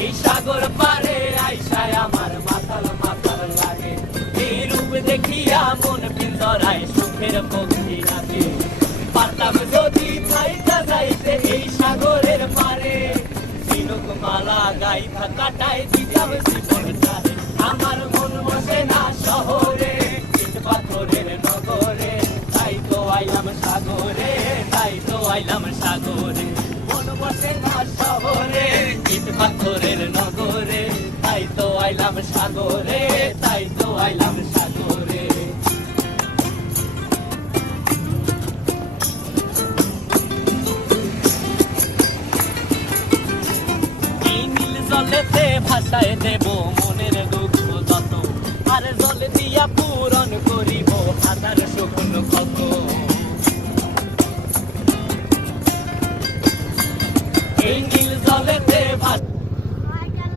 এই সাগর পারে আইসায় আমার মাতাল মাতাল লাগে, এই রূপ দেখিয়া মন পিঞ্জরায় সুখের পক্ষী রাখে। পারতাম যদি থাইকা যাইতে এই সাগরের পারে, ঝিনুক মালা গাইথা কাটায় দিতাম জীবনটারে। আমার মন বসে না শহরে, ইট পাথরের নগরে, তাই তো আইলাম সাগরে, তাই তো আইলাম সাগরে। মন বসে না শহরে, ইট পাথরের নগরে, তাই তো আইলাম সাগরে, তাই তো আইলাম সাগরে। এই নীল জলেতে ভাসায় দেব মনের দুঃখ যত, আর জল দিয়া পূরণ করিব হাজার স্বপ্ন কত। এই নীল জলেতে